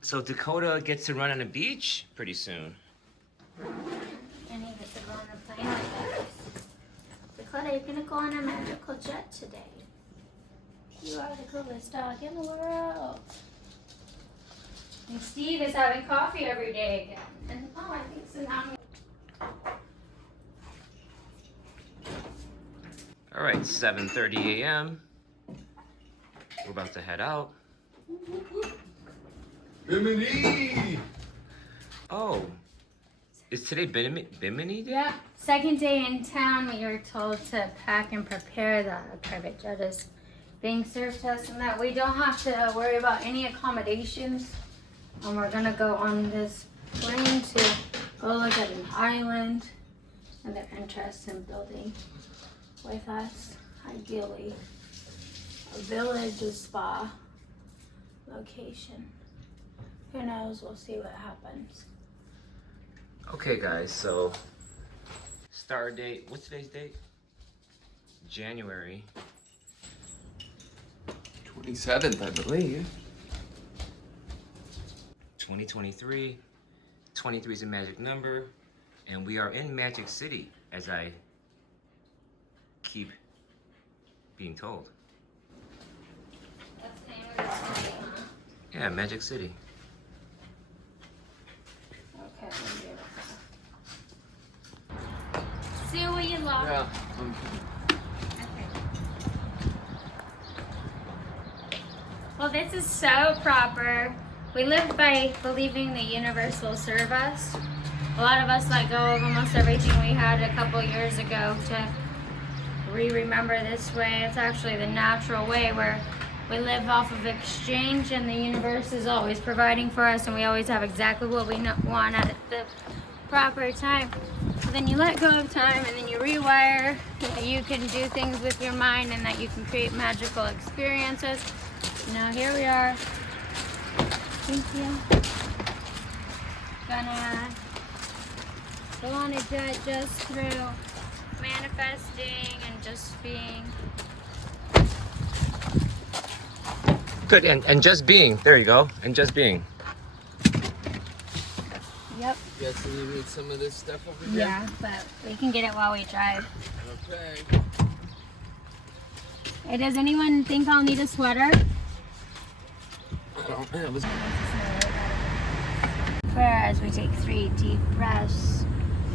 So Dakota gets to run on the beach pretty soon. And he gets to go on a plane with us. Dakota, you're gonna go on a magical jet today. You are the coolest dog in the world. And Steve is having coffee every day again. And oh, I think so now. All right, 7:30 a.m. We're about to head out. Bimini! Oh, is today Bimini Day? Yep. Second day in town, we were told to pack and prepare. The private jet is being served to us, and that we don't have to worry about any accommodations. And we're gonna go on this plane to go look at an island, and they're interested in building with us, ideally a village, a spa location. Who knows? We'll see what happens. Okay, guys, so start date, what's today's date? January 27th, I believe. 2023. 23 is a magic number, and we are in Magic City, as I keep being told. That's the name of the city, huh? Yeah, Magic City. Okay, see what you love. Yeah. Okay. Well, this is so proper. We live by believing the universe will serve us. A lot of us let go of almost everything we had a couple years ago to remember this way. It's actually the natural way where we live off of exchange, and the universe is always providing for us, and we always have exactly what we want at the proper time. So then you let go of time, and then you rewire that you can do things with your mind and that you can create magical experiences. Now here we are. Thank you. Gonna go on a jet just through manifesting and just being. Good, and just being, there you go, and just being. Yep. Guessing you need some of this stuff over here? Yeah, but we can get it while we drive. Okay. Hey, does anyone think I'll need a sweater? I don't know. Whereas we take 3 deep breaths,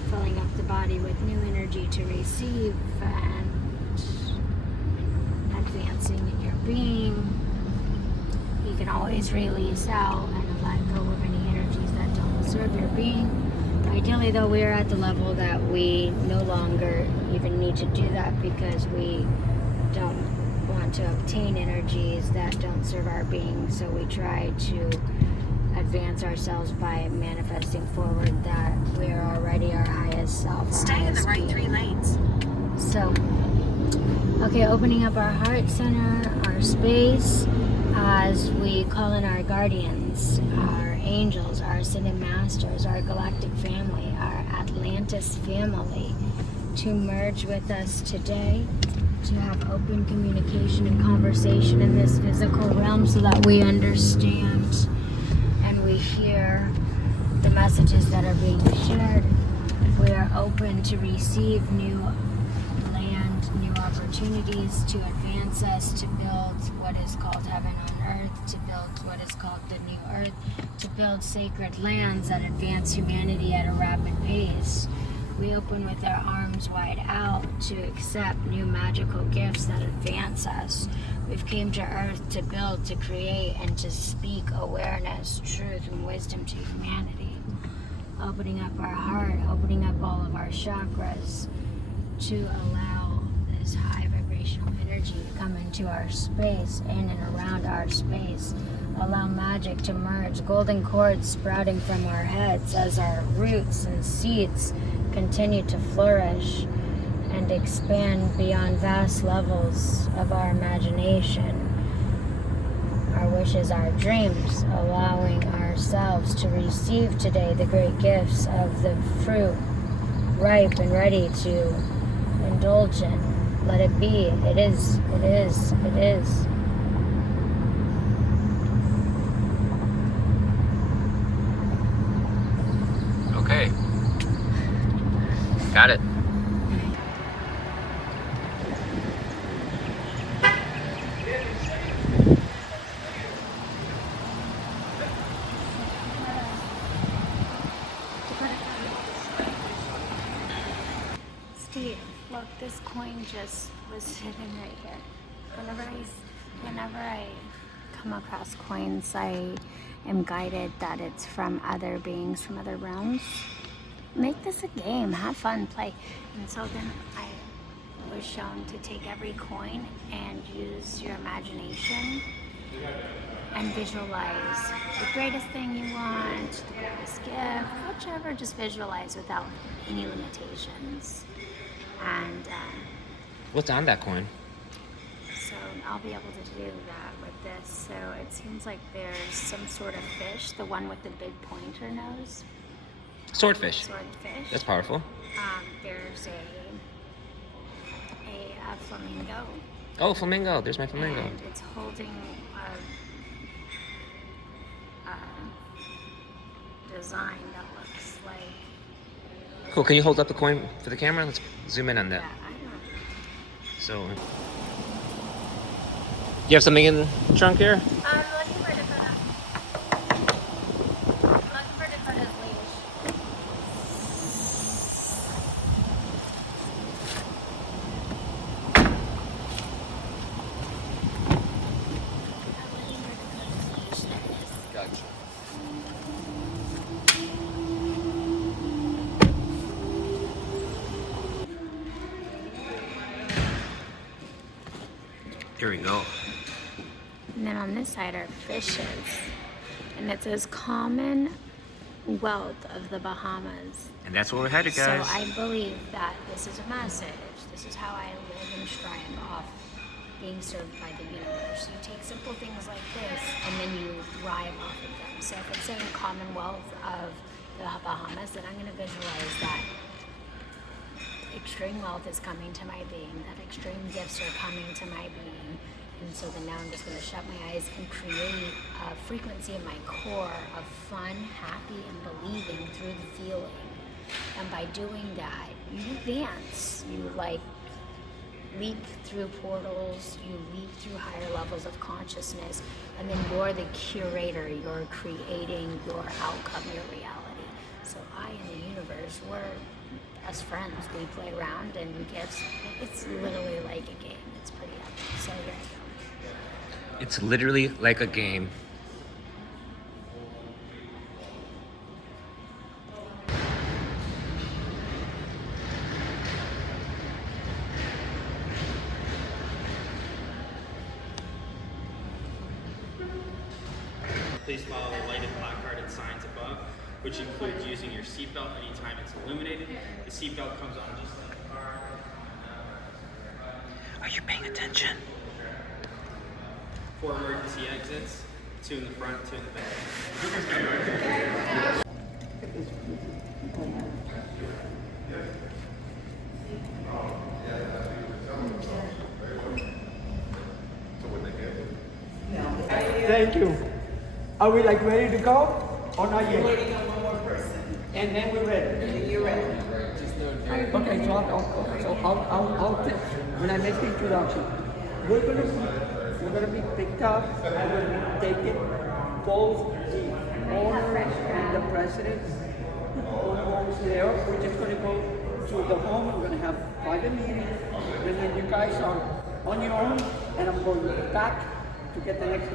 filling up the body with new energy to receive and advancing in your being. You can always release out and let go of any energies that don't serve your being. Ideally, though, we are at the level that we no longer even need to do that because we don't want to obtain energies that don't serve our being. So we try to advance ourselves by manifesting forward that we are already our highest self. Stay in the right being. 3 lanes. So, okay, opening up our heart center, our space, as we call in our guardians, our angels, our ascended masters, our galactic family, our Atlantis family, to merge with us today, to have open communication and conversation in this physical realm so that we understand and we hear the messages that are being shared. We are open to receive new land, new opportunities to advance us, to build what is called heaven on earth, to build what is called the new earth, to build sacred lands that advance humanity at a rapid pace. We open with our arms wide out to accept new magical gifts that advance us. We've came to earth to build, to create, and to speak awareness, truth, and wisdom to humanity. Opening up our heart, opening up all of our chakras to allow this high vibrational energy to come into our space, in and around our space. Allow magic to merge, golden cords sprouting from our heads as our roots and seeds continue to flourish and expand beyond vast levels of our imagination, our wishes, our dreams, allowing ourselves to receive today the great gifts of the fruit, ripe and ready to indulge in. Let it be. It is. It is. It is. coin just was sitting right here. Whenever I come across coins, I am guided that it's from other beings from other realms. Make this a game, have fun, play. And so then I was shown to take every coin and use your imagination and visualize the greatest thing you want, the greatest gift, whichever, just visualize without any limitations. And What's on that coin? so I'll be able to do that with this. So it seems like there's some sort of fish, the one with the big pointer nose. Swordfish. Swordfish. That's powerful. There's a flamingo. Oh, flamingo. There's my flamingo. And it's holding a design that looks like... Cool. Can you hold up the coin for the camera? Let's zoom in on that. Yeah, I don't... So, you have something in the trunk here? I'm looking for Dakota. I'm looking for Dakota's leash. Gotcha. Here we go. And then on this side are fishes. And it says common wealth of the Bahamas. And that's where we're headed, guys. So I believe that this is a message. This is how I live and strive off being served by the universe. You take simple things like this and then you thrive off of them. So if it's saying commonwealth of the Bahamas, then I'm going to visualize that extreme wealth is coming to my being, that extreme gifts are coming to my being. And so then now I'm just going to shut my eyes and create a frequency in my core of fun, happy, and believing through the feeling. And by doing that, you advance. You leap through portals, you leap through higher levels of consciousness, and then you're the curator. You're creating your outcome, your reality. So I and the universe, we're best friends. We play around and it's literally like a game. It's pretty epic. So here I go. It's literally like a game. Please follow the lighted placarded signs above, which includes using your seatbelt anytime it's illuminated. The seatbelt comes on just like the car. Are you paying attention? 4 emergency exits, 2 in the front, 2 in the back. Thank you. Are we like ready to go or not yet? Waiting on one more person. And then we're ready. And you're ready. Okay, so I'll when I make the introduction, we're gonna be picked up and we're gonna be taken, both the owner and the president homes there. We're just gonna go to the home. We're gonna have private meetings, and then you guys are on your own, and I'm going back to get the next.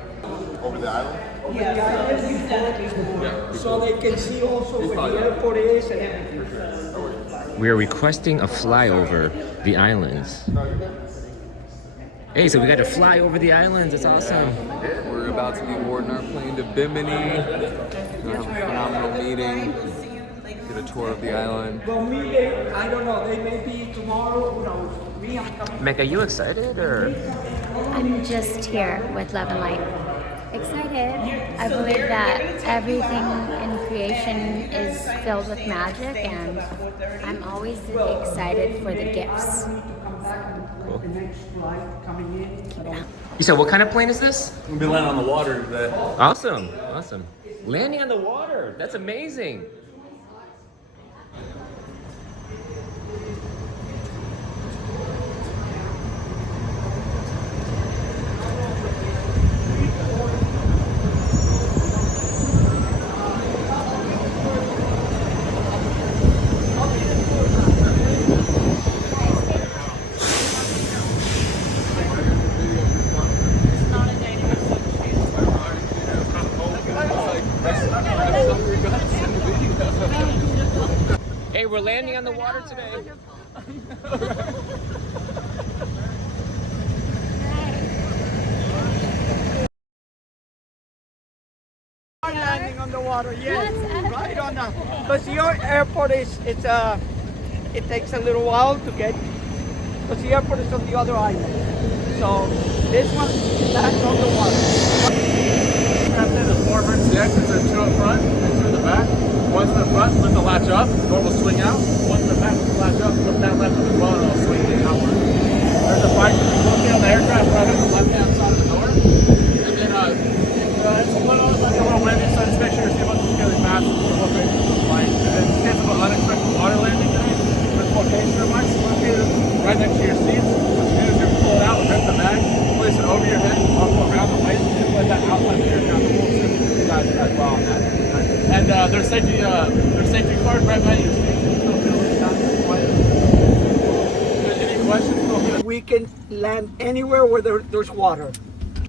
Over the island? Over the Yeah, island. so you've done it before. So they can see also where the airport is and everything. We are requesting a flyover the islands. Hey, so we got to fly over the islands. It's awesome. We're about to be boarding our plane to Bimini. We'll have a phenomenal meeting. Get a tour of the island. Well, me, I don't know. They may be tomorrow. Who knows? Me, I'm coming. Meg, are you excited or? I'm just here with Love and Light. Excited. I believe that everything in creation is filled with magic, and I'm always excited for the gifts. The next flight coming in. You said what kind of plane is this? We've been landing on the water today. Awesome, awesome. Landing on the water. That's amazing. we're landing on the water today. Landing on the water, yes. Yes. Right on the. Because your airport it takes a little while to get. Because the airport is on the other island. So this one lands on the water. There's 4 emergency exits. There's 2 up front and 2 in the back. One's in the front, lift the latch up, the door will swing out. One's in the back, lift the latch up, lift that latch up as well, and it'll swing in outward. There's a bike located on the aircraft right on the left-hand side of the door. And then it's a little windy, so just make sure your seatbelt's securely fastened for what makes the flight. And then in case of an unexpected water landing today, there's flotation device located right next to your seats. What you do is you pull it out, rip the bag, place it over your head, up around the waist, and let that outside the aircraft. We'll assist you guys as well on that. And there's safety card right behind your seat. Any questions? We can land anywhere where there's water.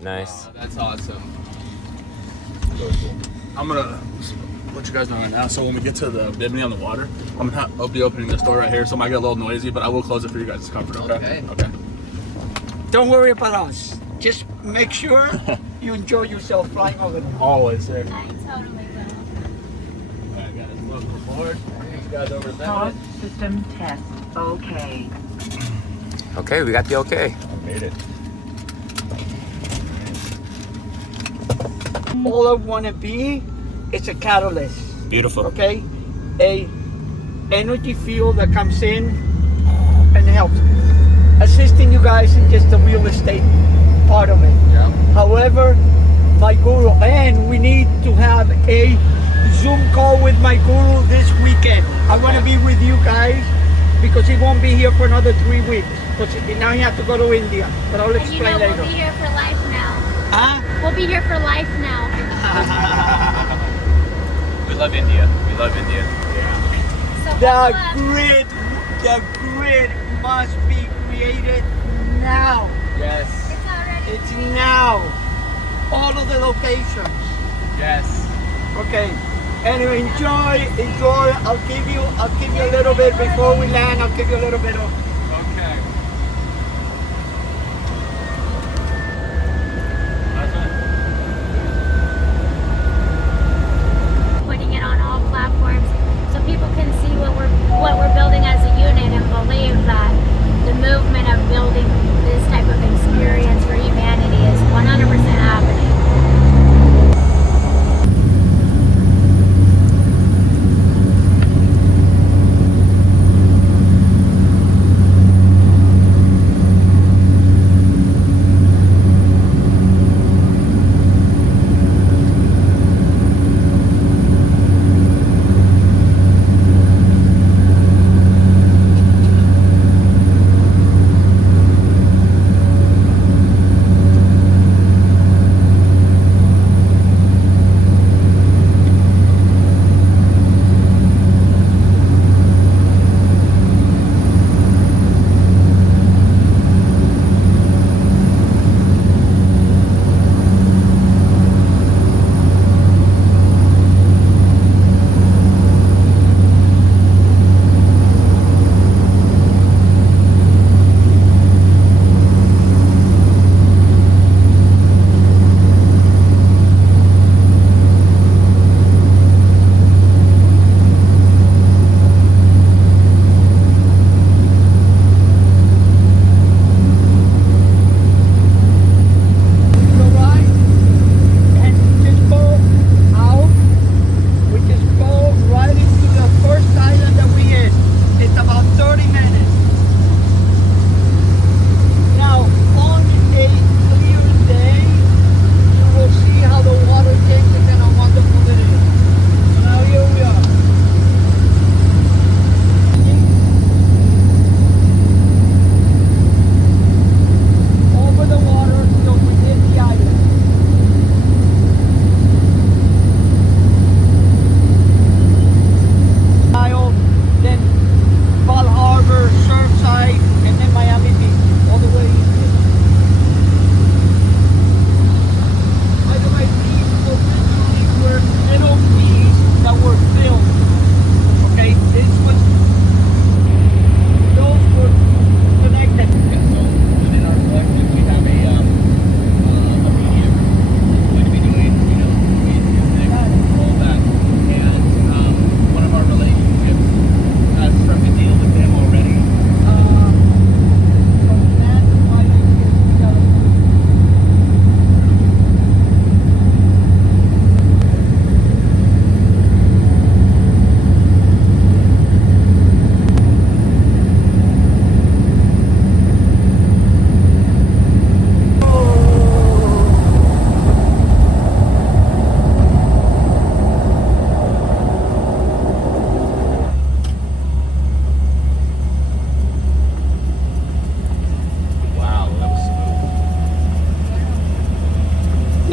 Nice. That's awesome. I'm gonna let you guys know right now. So when we get to the Bimini on the water, I'll be opening this door right here. So it might get a little noisy, but I will close it for you guys' comfort. Okay. Okay. Don't worry about us. Just make sure you enjoy yourself flying over there. Always there. I totally will. I got his book aboard. You guys over there. Pause system test. Okay. Okay, we got the okay. I made it. All I want to be is a catalyst. Beautiful. Okay, a energy field that comes in and helps, assisting you guys in just the real estate part of it. Yeah. However, my guru, and we need to have a Zoom call with my guru this weekend. I want to be with you guys because he won't be here for another 3 weeks. Because now he has to go to India, but I'll And you explain know later. we'll be here for life now. Huh? We'll be here for life now. We love India. We love India. So The buckle up. grid must be created now. Yes. It's already It's now. All of the locations. Yes. Okay. Anyway, enjoy. I'll give you a little bit before we land. I'll give you a little bit of. Okay. putting it on all platforms so people can see what we're building as a unit and believe that the movement of building this type of experience for humanity is 100% happening.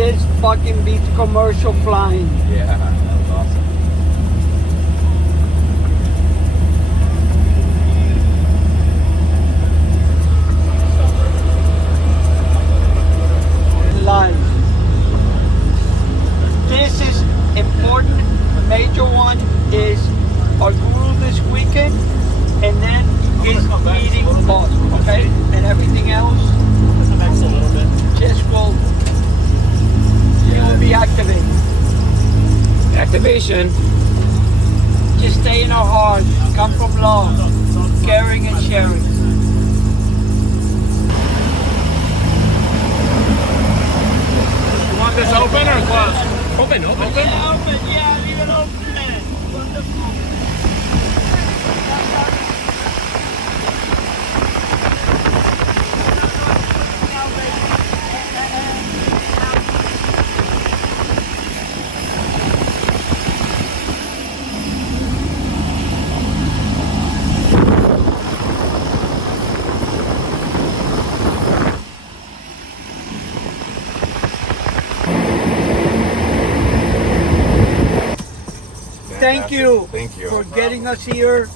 This fucking beats commercial flying. Yeah, that was awesome. Live. This is important. The major one is our guru this weekend, and then his meeting boss, okay? And everything else just will, it will be activated. Activation. Just stay in our hearts, come from love, caring and sharing. You want this open or closed? Open, open. Open? Yeah, leave it open, man. Wonderful. Thank you, for getting us here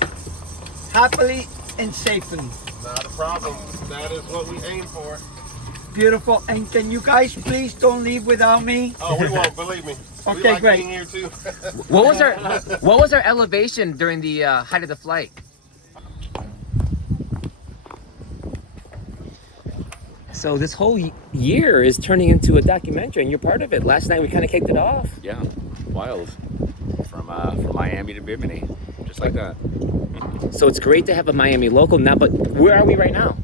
happily and safely. Not a problem. That is what we aim for. Beautiful. And can you guys please don't leave without me? Oh, we won't. Believe me. We Okay, like great. being here too. What was our elevation during the height of the flight? So this whole year is turning into a documentary, and you're part of it. Last night we kind of kicked it off. Yeah, wild. From Miami to Bimini, just like that. So it's great to have a Miami local now, but where are we right now?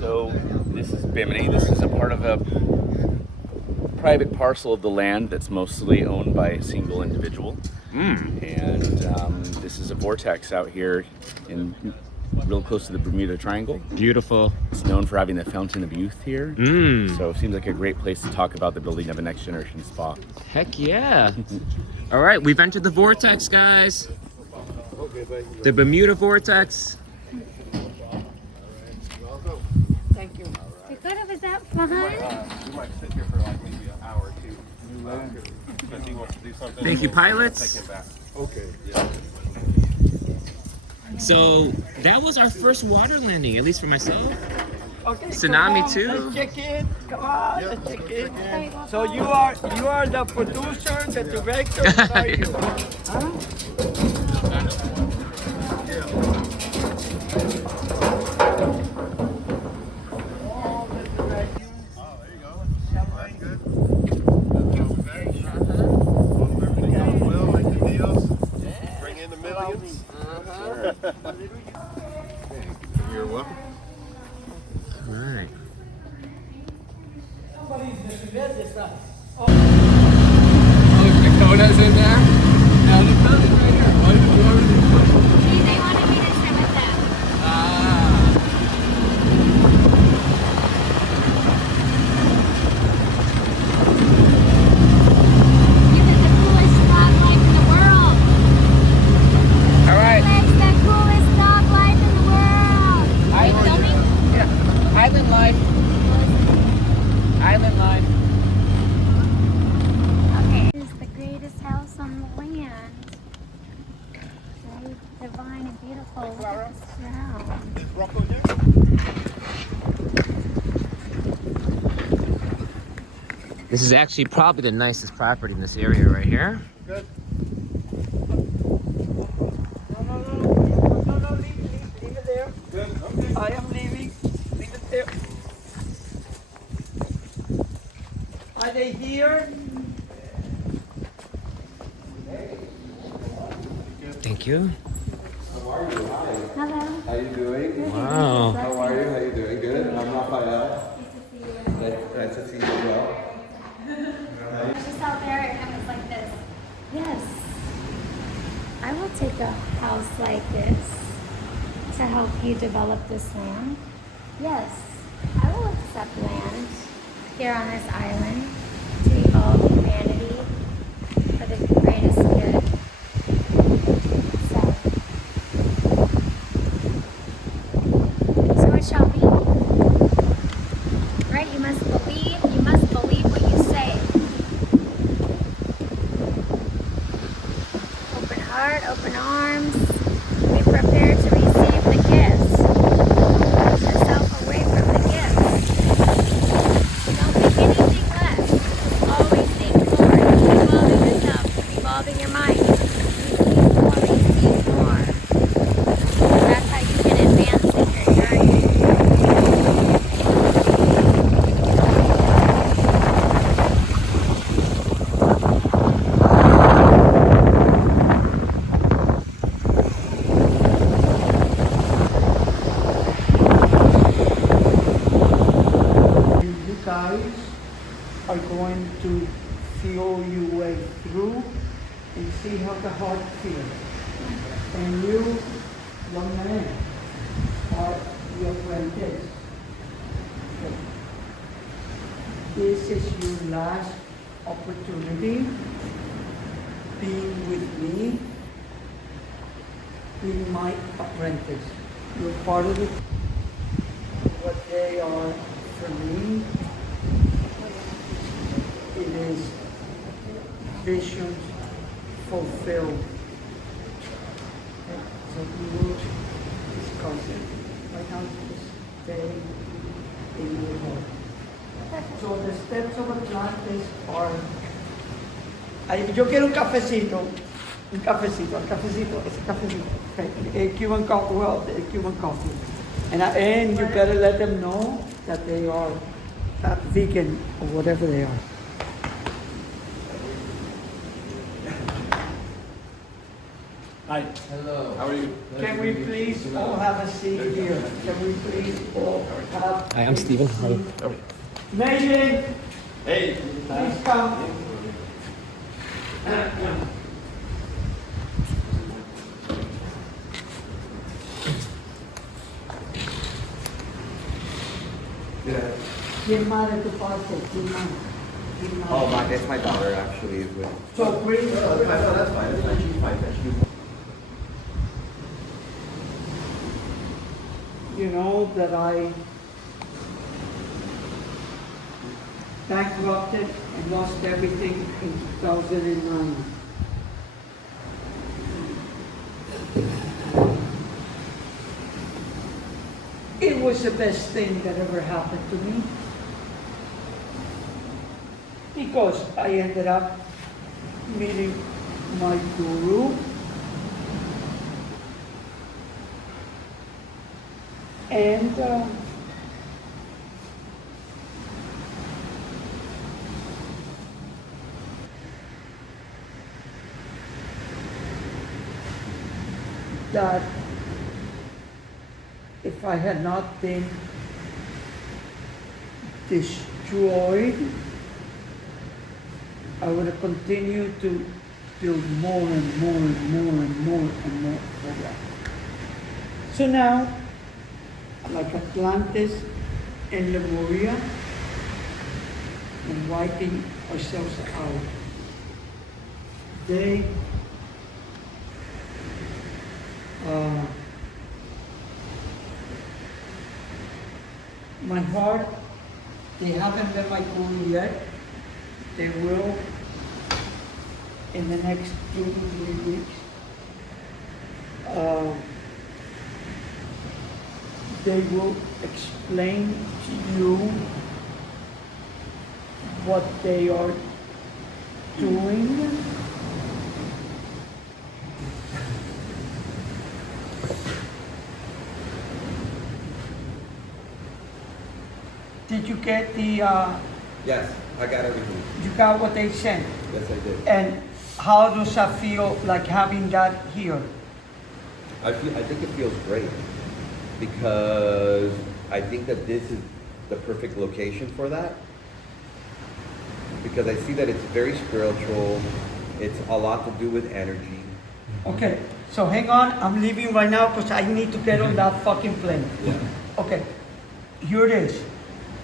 So this is Bimini. This is a part of a private parcel of the land that's mostly owned by a single individual. And this is a vortex out here in real close to the Bermuda Triangle. Beautiful. It's known for having the Fountain of Youth here. So it seems like a great place to talk about the building of a next generation spa. Heck yeah. All right, we've entered the vortex, guys. The Bermuda vortex. Thank you. Was that fun? We might sit here for like maybe an hour or two. Because he wants to do something. Thank you, pilots. Take him back. Okay. So that was our first water landing, at least for myself. Okay, Tsunami come on, too? Let's check in. Come on, let's check in. So you are the producer, the director. What are you? Huh? You're welcome. All right. Oh, Dakota's in there. Now the building right here. Oh, you already They wanted me to sit with them. This is the coolest dog life in the world. All right. It's the coolest dog life in the world. Are you filming? Yeah. Island life. Island life. Okay. This is the greatest house on the land. Very divine and beautiful. Look at this ground. Is Rocco here? This is actually probably the nicest property in this area right here. Good. No, leave it there. Good. Okay. I am leaving. Leave it there. Are they here? Thank you. Hello. How you doing? Wow. How are you? How you doing? Good. I'm Raphael. Nice to see you as well. Just out there and it was like this. Yes. I will take a house like this to help you develop this land. Yes. I will accept land here on this island to evolve humanity for the greatest good. So it shall be. Right? You must believe what you say. are going to feel your way through and see how the heart feels. And you, young man, are the apprentice. Okay. This is your last opportunity being with me, being my apprentice. You're part of it. What they are for me, it is visions fulfilled. Okay, so we will discuss it. Right now, just stay in your heart. So the steps of Atlantis are. Ay, yo quiero un cafecito, ese cafecito. Okay. A Cuban coffee, well, a Cuban coffee. And you better let them know that they are vegan or whatever they are. Hi. Hello. How are you? Can we please all have a seat here? Can we please all have? Hi, I'm Steven. Hi. Megan, Hey. please come. ¿Quién más de tu parte? ¿Quién más? ¿Quién más? Oh, that's my daughter actually is with. So bring. That's fine. That's fine. She's fine. You know that I bankrupted and lost everything in 2009. It was the best thing that ever happened to me because I ended up meeting my guru. And that if I had not been destroyed, I would have continued to build more and more and more and more and more for that. So now, like Atlantis and Lemuria, and wiping ourselves out. They my heart, they haven't been my guru yet. They will in the next 2 to 3 weeks. They will explain to you what they are doing. Did you get the, Yes, I got everything. you got what they sent? Yes, I did. And how does that feel like having that here? I think it feels great because I think that this is the perfect location for that. Because I see that it's very spiritual. It's a lot to do with energy. Okay, so hang on, I'm leaving right now because I need to get on that fucking plane. Yeah. Okay, here it is.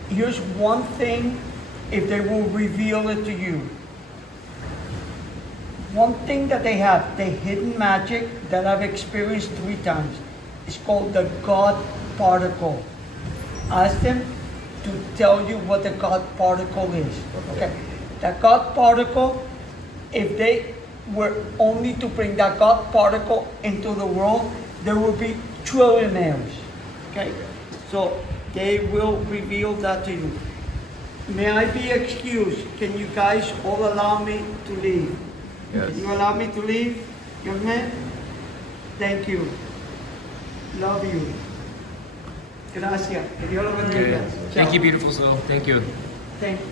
Here's one thing, if they will reveal it to you. One thing that they have, the hidden magic that I've experienced 3 times, is called the God particle. Ask them to tell you what the God particle is. Okay, the God particle, if they were only to bring that God particle into the world, there will be trillionaires. Okay, so they will reveal that to you. May I be excused? Can you guys all allow me to leave? Yes. Can you allow me to leave, young man? Thank you. Love you. Gracias. Que Dios lo bendiga. Thank Ciao. you, beautiful soul. Thank you. Thank you.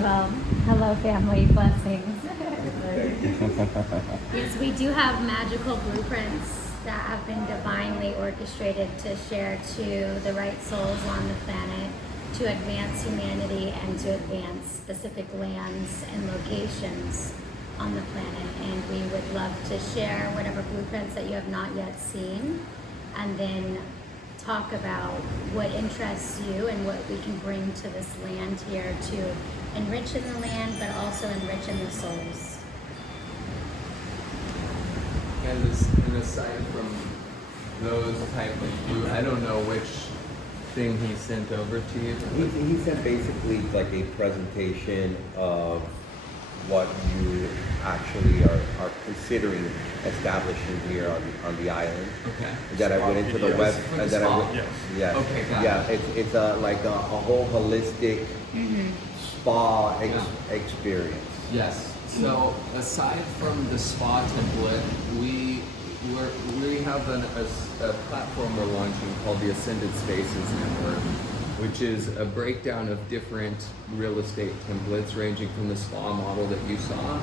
Well, hello family, blessings. Yes, we do have magical blueprints that have been divinely orchestrated to share to the right souls on the planet. to advance humanity and to advance specific lands and locations on the planet. And we would love to share whatever blueprints that you have not yet seen, and then talk about what interests you and what we can bring to this land here to enrich in the land, but also enrich in the souls. And aside from those type of, I don't know which thing he sent over to you. He sent basically like a presentation of what you actually are considering establishing here on the island. Okay. That I went into the web. For the That I spa? went, Yes. yeah. Okay, got Yeah, it. it's like a whole holistic spa experience. Yes. So aside from the spa template, we have a platform we're launching called the Ascended Spaces Network, which is a breakdown of different real estate templates ranging from the spa model that you saw,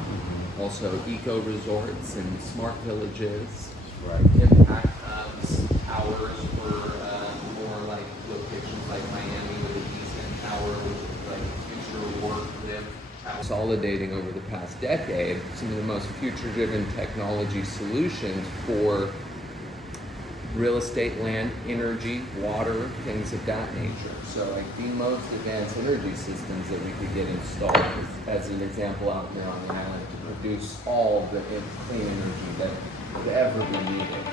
also eco resorts and smart villages, Right. impact hubs, towers for more like locations like Miami with a decent tower, which is like future work live. Consolidating over the past decade some of the most future-driven technology solutions for real estate, land, energy, water, things of that nature. So like the most advanced energy systems that we could get installed, as an example out there on the island, to produce all of the clean energy that would ever be needed.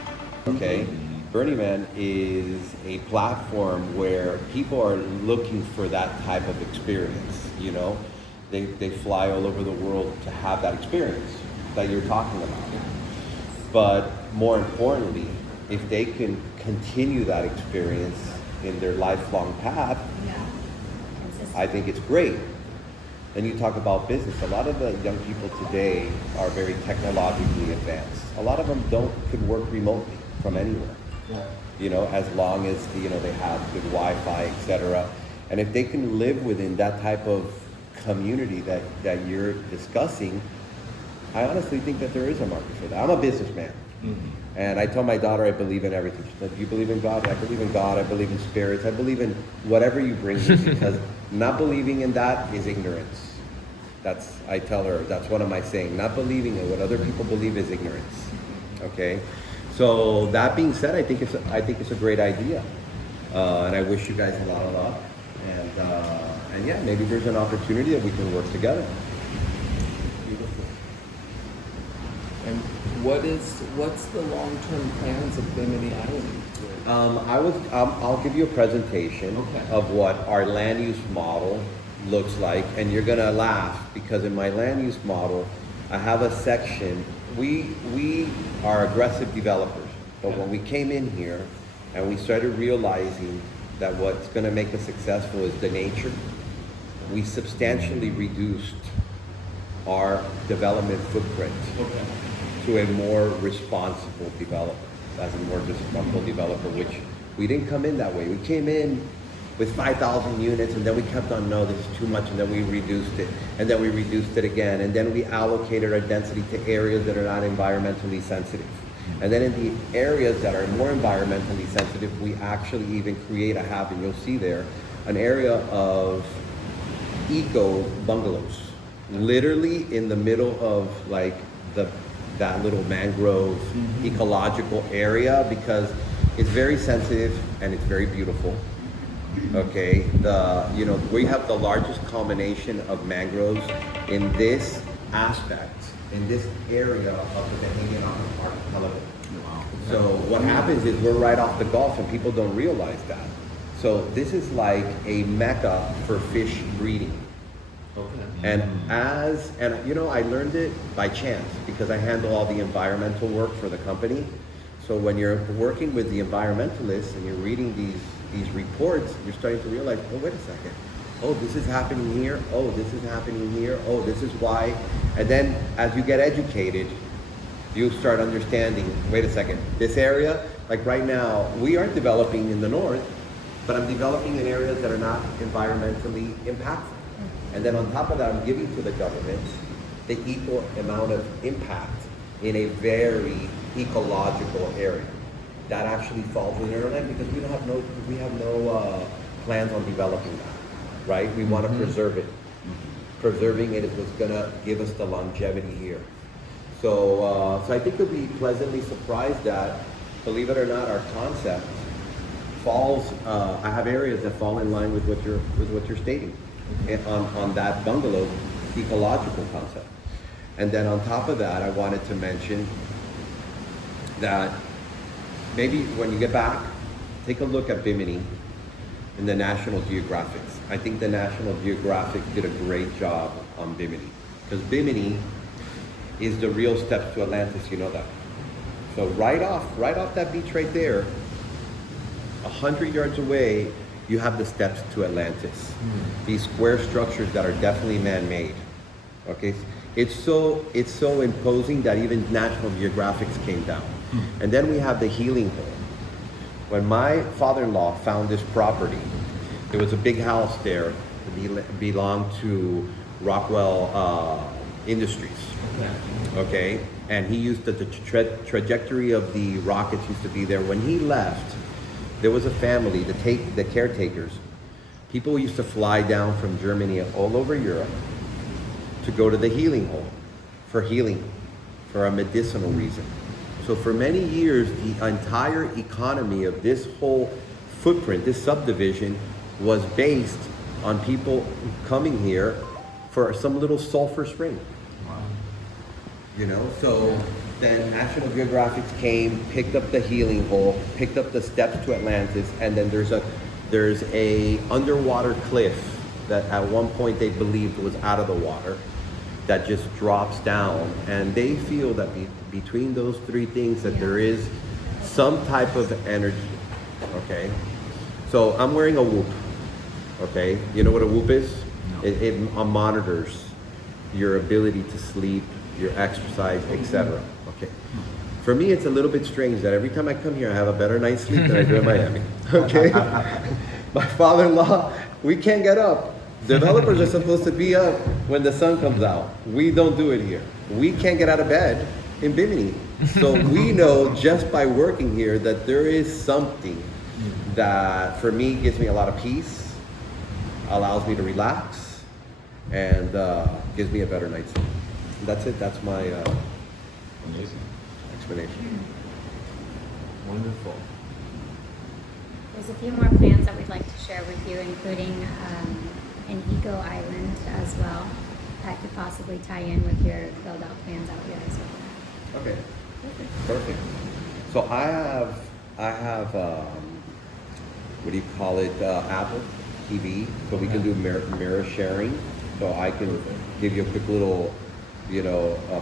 Okay. Burning Man is a platform where people are looking for that type of experience, you know? They fly all over the world to have that experience that you're talking about. But more importantly, if they can continue that experience in their lifelong path, I think it's great. Then you talk about business. A lot of the young people today are very technologically advanced. A lot of them could work remotely from anywhere. You know, as long as they have good Wi-Fi, etc. And if they can live within that type of community that you're discussing, I honestly think that there is a market for that. I'm a businessman. And I tell my daughter I believe in everything. She said, "Do you believe in God?" I believe in God. I believe in spirits. I believe in whatever you bring me, because not believing in that is ignorance. I tell her, that's one of my saying. Not believing in what other people believe is ignorance. Okay? So that being said, I think it's a great idea. And I wish you guys a lot of luck. And yeah, maybe there's an opportunity that we can work together. Beautiful. And what's the long-term plans of Bimini Island? I'll give you a presentation of what our land use model looks like, and you're gonna laugh because in my land use model, I have a section. We are aggressive developers, but when we came in here and we started realizing that what's gonna make us successful is the nature, we substantially reduced our development footprint to a more responsible developer, as a more responsible developer, which we didn't come in that way. We came in with 5,000 units, and then we kept on, no, this is too much, and then we reduced it, and then we reduced it again, and then we allocated our density to areas that are not environmentally sensitive. And then in the areas that are more environmentally sensitive, we actually even create and you'll see there, an area of eco bungalows, literally in the middle of like that little mangrove ecological area, because it's very sensitive and it's very beautiful. Okay, we have the largest combination of mangroves in this aspect, in this area of the Bahamian archipelago. So what happens is we're right off the Gulf, and people don't realize that. So this is like a mecca for fish breeding. And I learned it by chance because I handle all the environmental work for the company. So when you're working with the environmentalists and you're reading these reports, you're starting to realize, oh, wait a second. Oh, this is happening here. Oh, this is happening here. Oh, this is why. And then as you get educated, you start understanding, wait a second, this area, like right now, we are developing in the north, but I'm developing in areas that are not environmentally impactful. And then on top of that, I'm giving to the government the equal amount of impact in a very ecological area. That actually falls within our land because we have no plans on developing that. right? We want to preserve it. Preserving it is what's gonna give us the longevity here. So, so I think you'll be pleasantly surprised that, believe it or not, our concept falls. I have areas that fall in line with what you're stating on that bungalow ecological concept. And then on top of that, I wanted to mention that maybe when you get back, take a look at Bimini in the National Geographics. I think the National Geographic did a great job on Bimini, because Bimini is the real steps to Atlantis, you know that. So right off that beach right there, 100 yards away, you have the steps to Atlantis. These square structures that are definitely man-made. Okay, it's so imposing that even National Geographics came down. And then we have the healing hole. When my father-in-law found this property, there was a big house there that belonged to Rockwell Industries. Okay, and he used the trajectory of the rockets used to be there. When he left, there was a family, the caretakers. People used to fly down from Germany all over Europe to go to the healing hole for healing, for a medicinal reason. So for many years, the entire economy of this whole footprint, this subdivision, was based on people coming here for some little sulfur spring. Wow. You know, so then National Geographic came, picked up the healing hole, picked up the steps to Atlantis, and then there's a underwater cliff that at one point they believed was out of the water that just drops down, and they feel that between those three things that there is some type of energy. Okay, so I'm wearing a whoop. Okay, you know what a whoop is? No. It monitors your ability to sleep, your exercise, etc. Okay, for me it's a little bit strange that every time I come here I have a better night's sleep than I do in Miami. Okay, my father-in-law, we can't get up. Developers are supposed to be up when the sun comes out. We don't do it here. We can't get out of bed in Bimini. So we know just by working here that there is something that for me gives me a lot of peace, allows me to relax, and gives me a better night's sleep. That's it. That's my amazing explanation. Wonderful. There's a few more plans that we'd like to share with you, including an eco island as well that could possibly tie in with your build-out plans out here as well. Okay, perfect. So I have what do you call it? Apple TV, so we can do mirror sharing. So I can give you a quick little,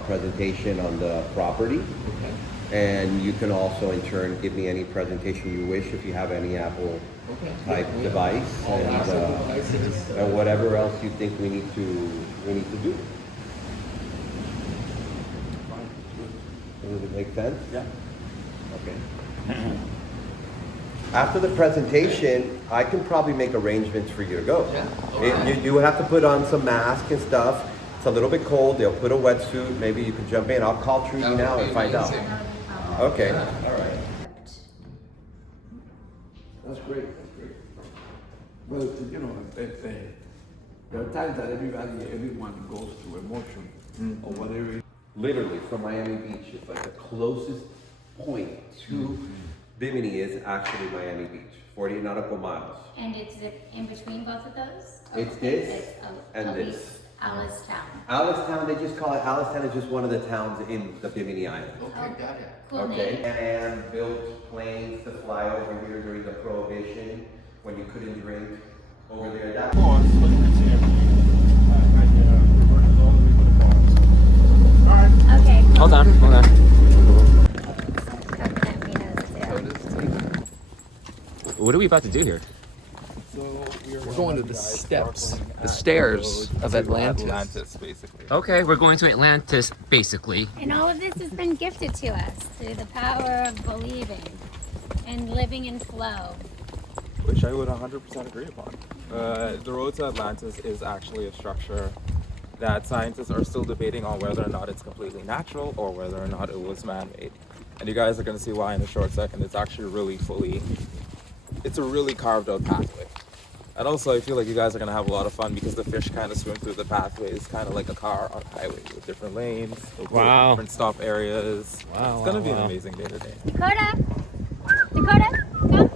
presentation on the property. Okay. And you can also, in turn, give me any presentation you wish if you have any Apple type device, and whatever else you think we need to do. Does it make sense? Yeah. Okay. After the presentation, I can probably make arrangements for you to go. Yeah. You would have to put on some mask and stuff. It's a little bit cold. They'll put a wetsuit. Maybe you can jump in. I'll call Trudy now and find out. Okay. All right. That's great. Well, there are times that everyone goes through emotion or whatever. Literally, from Miami Beach, it's like the closest point to Bimini is actually Miami Beach, 48 nautical miles. And it's in between both of those? It's this and this. Alistown. Alistown, they just call it, Alistown is just one of the towns in the Bimini Island. Okay, got it. Cool Okay, name. and built planes to fly over here during the Prohibition when you couldn't drink over there. That Okay, cool. Hold on. What are we about to do here? We're going to the steps, the stairs of Atlantis. Basically. Okay, we're going to Atlantis, basically. And all of this has been gifted to us through the power of believing and living in flow. Which I would 100% agree upon. The road to Atlantis is actually a structure that scientists are still debating on whether or not it's completely natural or whether or not it was man-made. And you guys are going to see why in a short second. It's actually it's a really carved out pathway. And also, I feel like you guys are gonna have a lot of fun because the fish kind of swim through the pathways, kind of like a car on a highway with different lanes, Wow. different stop areas. Wow, It's gonna wow, be an wow. amazing day today. Dakota? Dakota, come.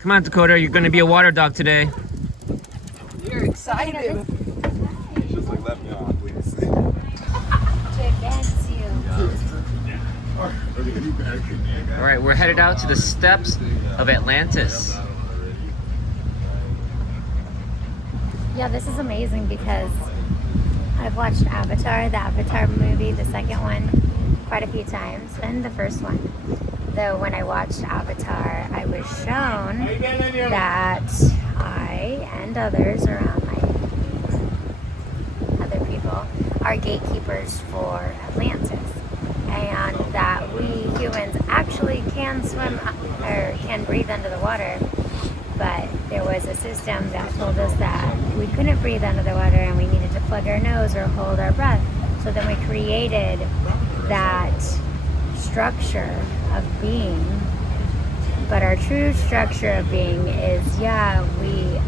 Come on, Dakota. You're gonna be a water dog today. You're excited. Just like let me on, please. To advance you. All right, we're headed out to the steps of Atlantis. Yeah, this is amazing because I've watched Avatar, the Avatar movie, the second one, quite a few times, and the first one. Though when I watched Avatar, I was shown that I and others around my other people are gatekeepers for Atlantis. And that we humans actually can swim or can breathe under the water. But there was a system that told us that we couldn't breathe under the water and we needed to plug our nose or hold our breath. So then we created that structure of being. But our true structure of being is, yeah, we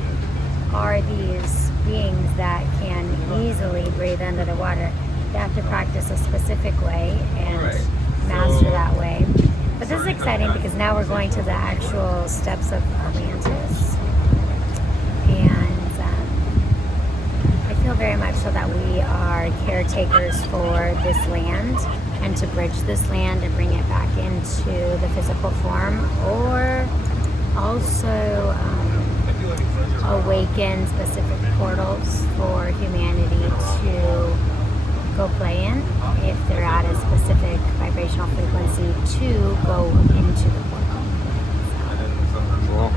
are these beings that can easily breathe under the water. You have to practice a specific way and master that way. But this is exciting because now we're going to the actual steps of Atlantis. And I feel very much so that we are caretakers for this land and to bridge this land and bring it back into the physical form, or also awaken specific portals for humanity to go play in if they're at a specific vibrational frequency to go into the portal. So,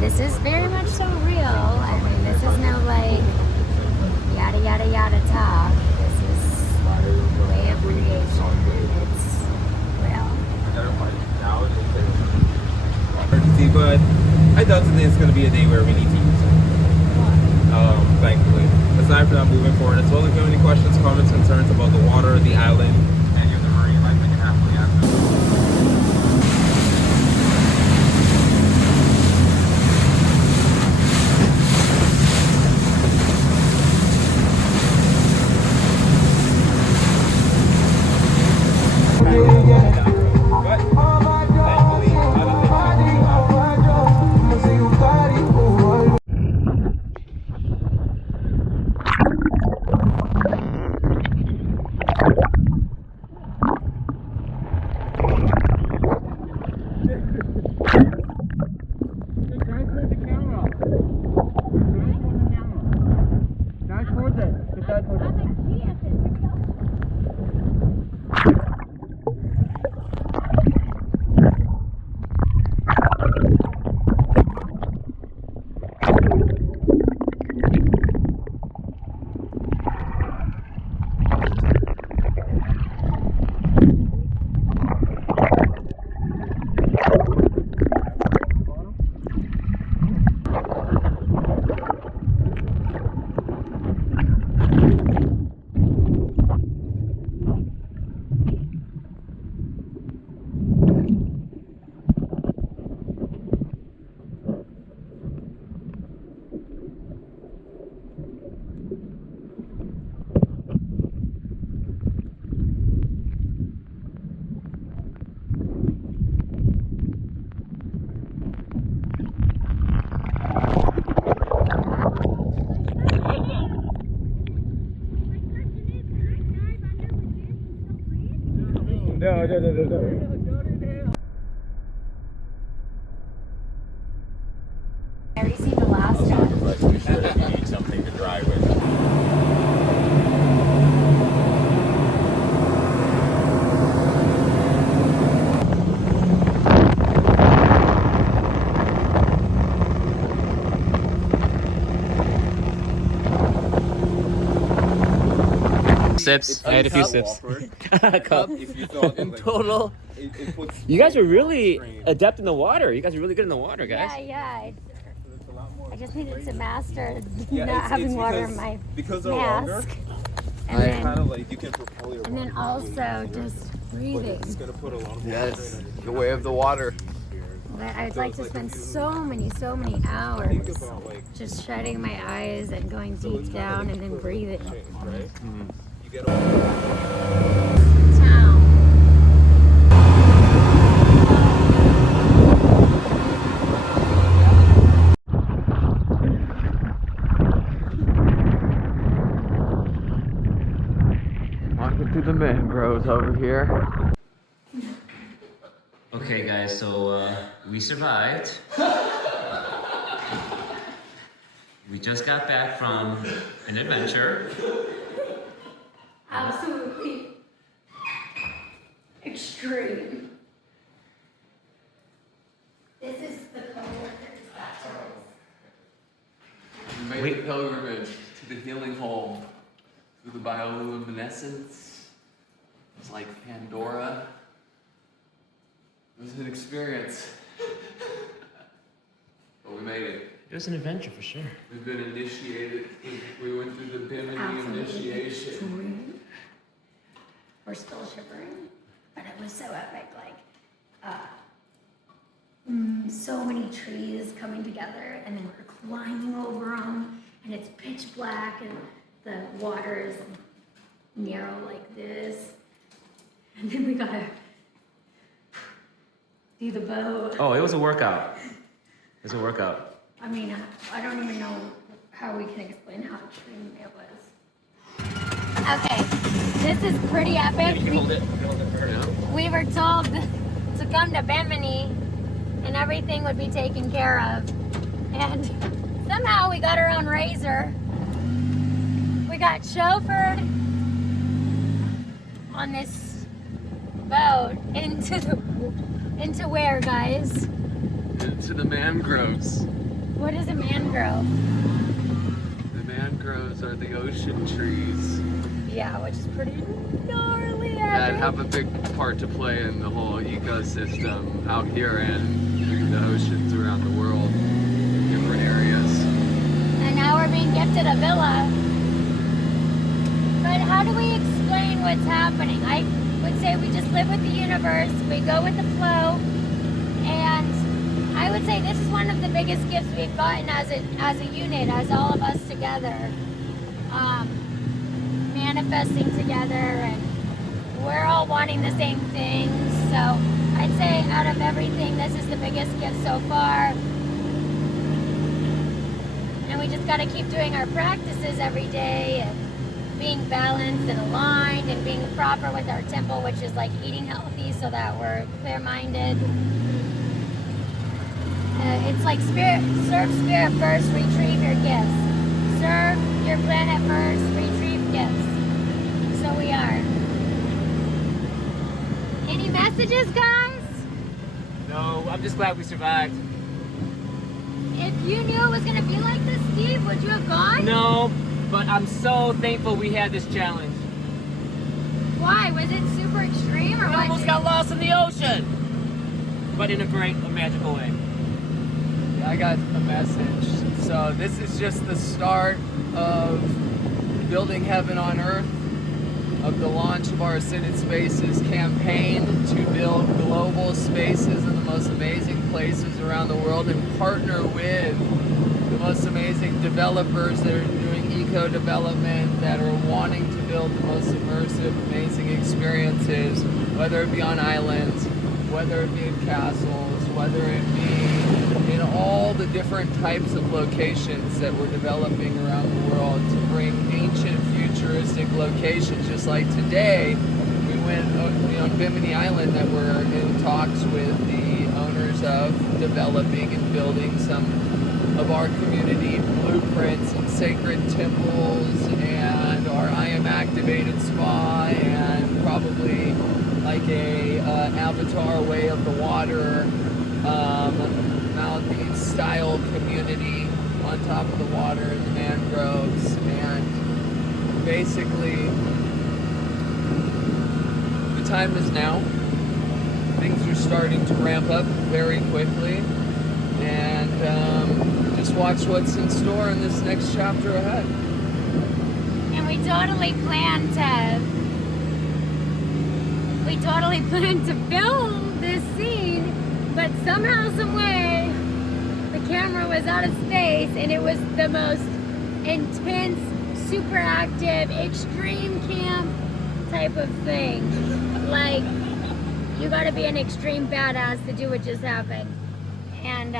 this is very much so real. I mean, this is no like yada yada yada talk. This is way of creation. It's real. But I doubt today is gonna be a day where we need to use it. Thankfully. Aside from that, moving forward as well, if you have any questions, comments, concerns about the water, the island, any of the marine life, we can happily answer. No. I received the last one. We should need something to drive with. Sips. I had a few sips. Cup. If you thought In total. it puts You guys are really adept in the water. You guys are really good in the water, guys. Yeah. I just needed to master Yeah, not it's having water because- in my because they're longer. mask. And And kind then, of like you can propel your and then body also just breathing. It's gonna put a lot of Yes, the way of the water. But I'd So like it's to like spend if you- so many Think hours about like just shutting my eyes and going so it's deep kinda down like and then equivalent breathing. change, right? You get Town. Walking through the mangroves over here. Okay, guys, so we survived. We just got back from an adventure. Absolutely extreme. This is the coworkers that We made the pilgrimage to the healing home through the bioluminescence. It's like Pandora. It was an experience. But we made it. It was an adventure for sure. We've been initiated. We went through the Bimini initiation. extreme. We're still shivering, but it was so epic. Like, so many trees coming together, and then we're climbing over them, and it's pitch black, and the water is narrow like this, and then we gotta do the boat. Oh, it was a workout. It was a workout. I mean, I don't even know how we can explain how extreme it was. Okay, this is pretty epic. We were told to come to Bimini and everything would be taken care of. And somehow we got our own razor. We got chauffeured on this boat into where, guys? Into the mangroves. What is a mangrove? The mangroves are the ocean trees Yeah, which is pretty gnarly. that epic. have a big part to play in the whole ecosystem out here and the oceans around the world, different areas. And now we're being gifted a villa. But how do we explain what's happening? I would say we just live with the universe, we go with the flow, and I would say this is one of the biggest gifts we've gotten as a unit, as all of us together, manifesting together, and we're all wanting the same things. So I'd say out of everything, this is the biggest gift so far. And we just got to keep doing our practices every day and being balanced and aligned and being proper with our temple, which is like eating healthy so that we're clear-minded. It's like serve spirit first, retrieve your gifts. Serve your planet first, retrieve gifts. So we are. Any messages, guys? No, I'm just glad we survived. If you knew it was going to be like this, Steve, would you have gone? No, but I'm so thankful we had this challenge. Why? Was it super extreme or We what? almost got lost in the ocean, but in a great, magical way. I got a message. So this is just the start of building heaven on earth, of the launch of our Ascended Spaces campaign to build global spaces in the most amazing places around the world and partner with the most amazing developers that are doing eco-development, that are wanting to build the most immersive, amazing experiences, whether it be on islands, whether it be in castles, whether it be in all the different types of locations that we're developing around the world to bring ancient futuristic locations. Just like today, we went on Bimini Island that we're in talks with the owners of developing and building some of our community blueprints and sacred temples and our I Am Activated spa and probably like a Avatar Way of the Water Maldives style community on top of the water in the mangroves. And basically the time is now. Things are starting to ramp up very quickly, and just watch what's in store in this next chapter ahead. And we totally plan to film this scene But somehow, some way, the camera was out of space, and it was the most intense, super active, extreme camp type of thing. Like, you gotta be an extreme badass to do what just happened. And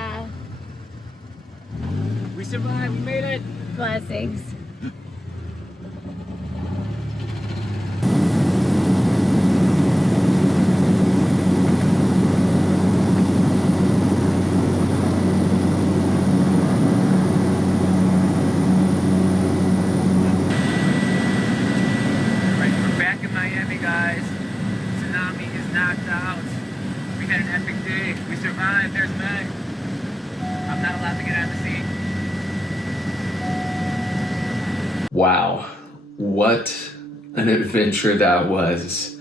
We survived, we made it. blessings. Right, we're back in Miami, guys. Tsunami is knocked out. We had an epic day. We survived. There's Meg. I'm not allowed to get out of the sea. Wow, what an adventure that was.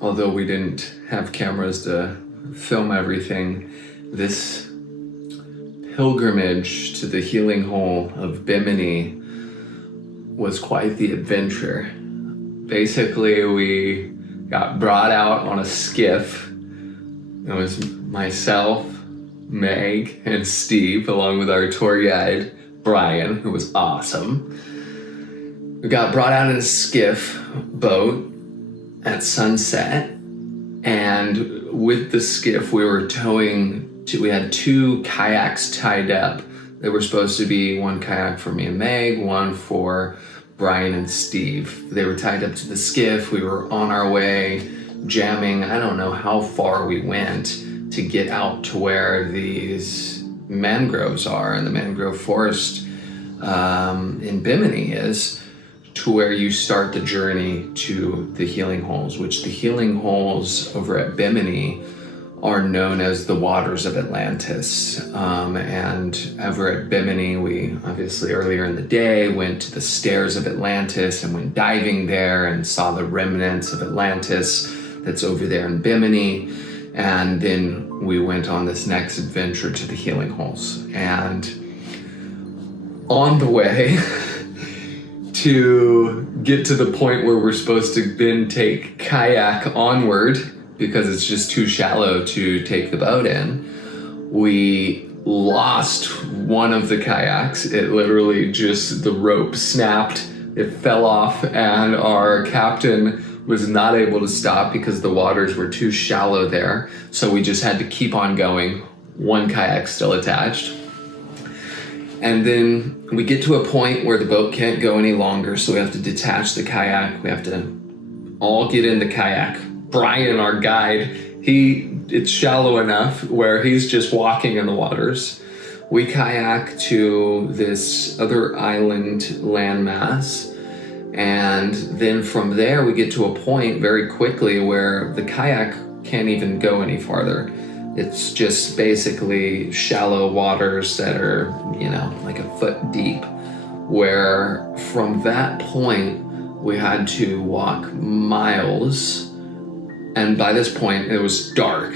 Although we didn't have cameras to film everything, this pilgrimage to the healing hole of Bimini was quite the adventure. Basically, we got brought out on a skiff. It was myself, Meg, and Steve, along with our tour guide, Brian, who was awesome. We got brought out in a skiff boat at sunset, and with the skiff we were we had 2 kayaks tied up. They were supposed to be 1 kayak for me and Meg, 1 for Brian and Steve. They were tied up to the skiff. We were on our way, jamming. I don't know how far we went to get out to where these mangroves are, and the mangrove forest in Bimini is, to where you start the journey to the healing holes, which the healing holes over at Bimini are known as the waters of Atlantis. And over at Bimini, we obviously earlier in the day went to the stairs of Atlantis and went diving there and saw the remnants of Atlantis that's over there in Bimini. And then we went on this next adventure to the healing holes. And on the way to get to the point where we're supposed to then take kayak onward, because it's just too shallow to take the boat in, we lost one of the kayaks. It literally just, the rope snapped, it fell off, and our captain was not able to stop because the waters were too shallow there. So we just had to keep on going, 1 kayak still attached. And then we get to a point where the boat can't go any longer, so we have to detach the kayak. We have to all get in the kayak. Brian, our guide, it's shallow enough where he's just walking in the waters. We kayak to this other island landmass, and then from there we get to a point very quickly where the kayak can't even go any farther. It's just basically shallow waters that are, like a foot deep, where from that point we had to walk miles. And by this point, it was dark.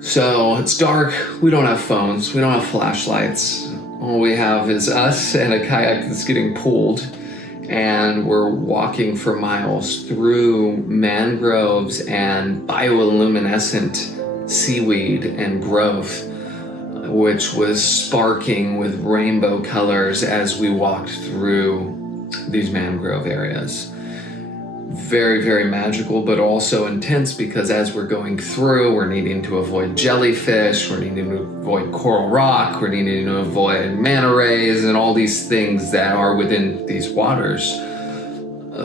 So it's dark, we don't have phones, we don't have flashlights. All we have is us and a kayak that's getting pulled. And we're walking for miles through mangroves and bioluminescent seaweed and growth, which was sparking with rainbow colors as we walked through these mangrove areas. Very, very magical, but also intense, because as we're going through, we're needing to avoid jellyfish, we're needing to avoid coral rock, we're needing to avoid manta rays and all these things that are within these waters.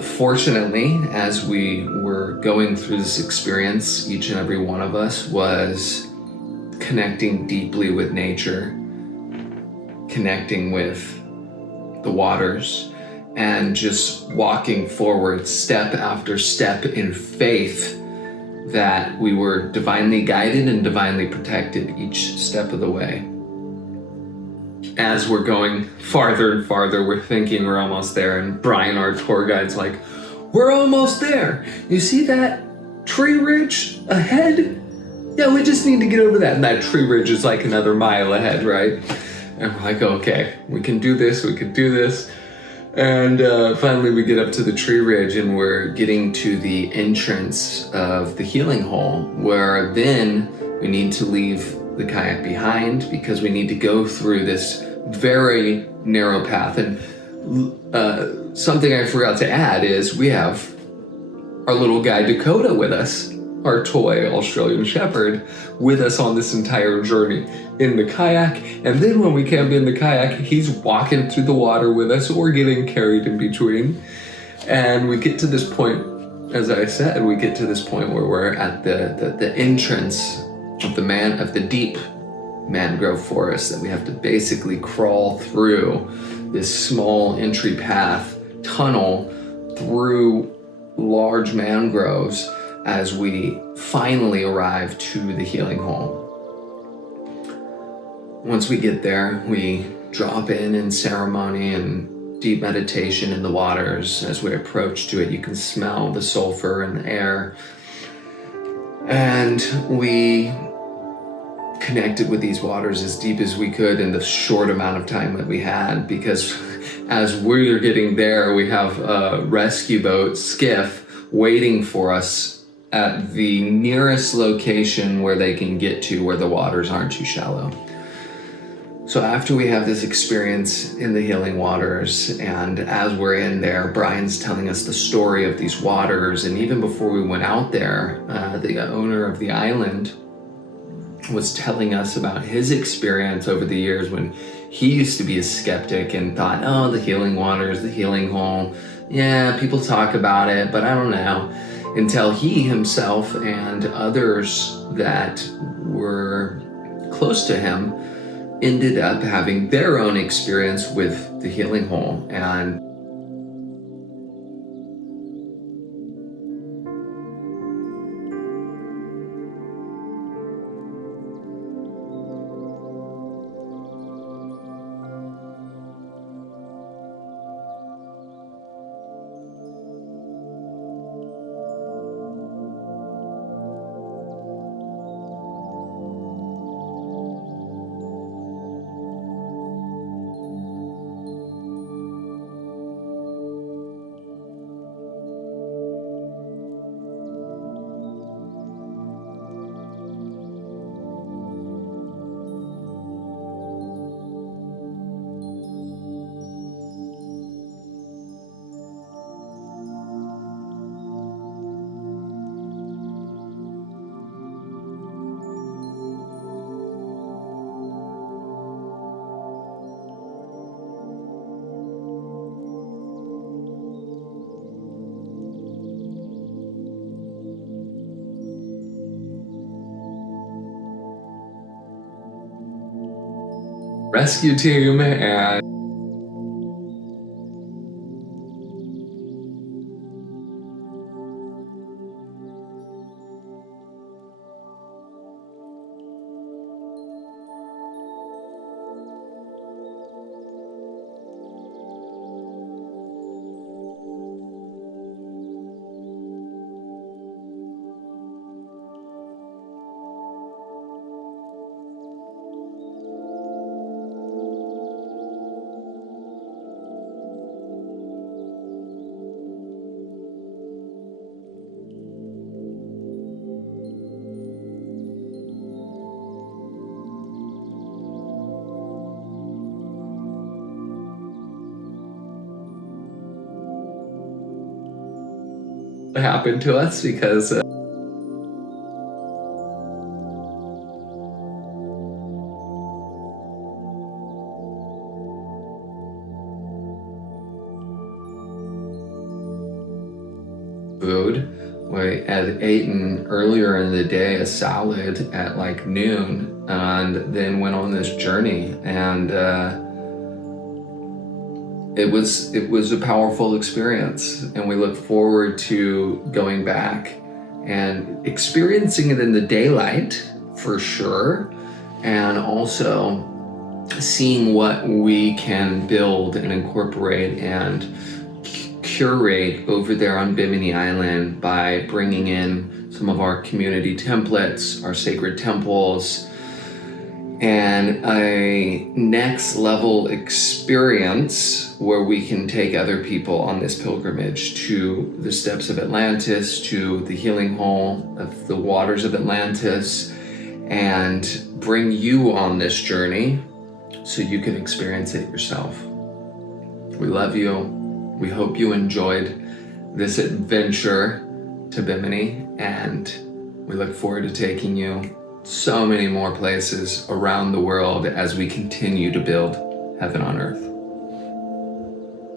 Fortunately, as we were going through this experience, each and every one of us was connecting deeply with nature, connecting with the waters, and just walking forward step after step in faith that we were divinely guided and divinely protected each step of the way. As we're going farther and farther, we're thinking we're almost there, and Brian, our tour guide's like, "We're almost there. You see that tree ridge ahead? Yeah, we just need to get over that." And that tree ridge is like another mile ahead, right? And we're like, okay, we can do this, we can do this. And finally we get up to the tree ridge and we're getting to the entrance of the healing hole, where then we need to leave the kayak behind because we need to go through this very narrow path. And something I forgot to add is we have our little guy Dakota with us, our toy Australian Shepherd, with us on this entire journey in the kayak. And then when we can't be in the kayak, he's walking through the water with us or getting carried in between. And we get to this point, as I said, we get to this point where we're at the entrance of the deep mangrove forest that we have to basically crawl through this small entry path tunnel through large mangroves as we finally arrive to the healing hole. Once we get there, we drop in ceremony and deep meditation in the waters. As we approach to it, you can smell the sulfur in the air. And we connected with these waters as deep as we could in the short amount of time that we had, because as we're getting there, we have a rescue boat, skiff, waiting for us at the nearest location where they can get to where the waters aren't too shallow. So after we have this experience in the healing waters, and as we're in there, Brian's telling us the story of these waters. And even before we went out there, the owner of the island was telling us about his experience over the years when he used to be a skeptic and thought, oh, the healing waters, the healing hole, yeah, people talk about it, but I don't know. Until he himself and others that were close to him ended up having their own experience with the healing hole. And rescue team and what happened to us because food. We had eaten earlier in the day a salad at like noon and then went on this journey, and it was a powerful experience, and we look forward to going back and experiencing it in the daylight for sure, and also seeing what we can build and incorporate and curate over there on Bimini Island by bringing in some of our community templates, our sacred temples, and a next level experience where we can take other people on this pilgrimage to the steps of Atlantis, to the healing hole of the waters of Atlantis, and bring you on this journey so you can experience it yourself. We love you. We hope you enjoyed this adventure to Bimini, and we look forward to taking you so many more places around the world as we continue to build heaven on earth.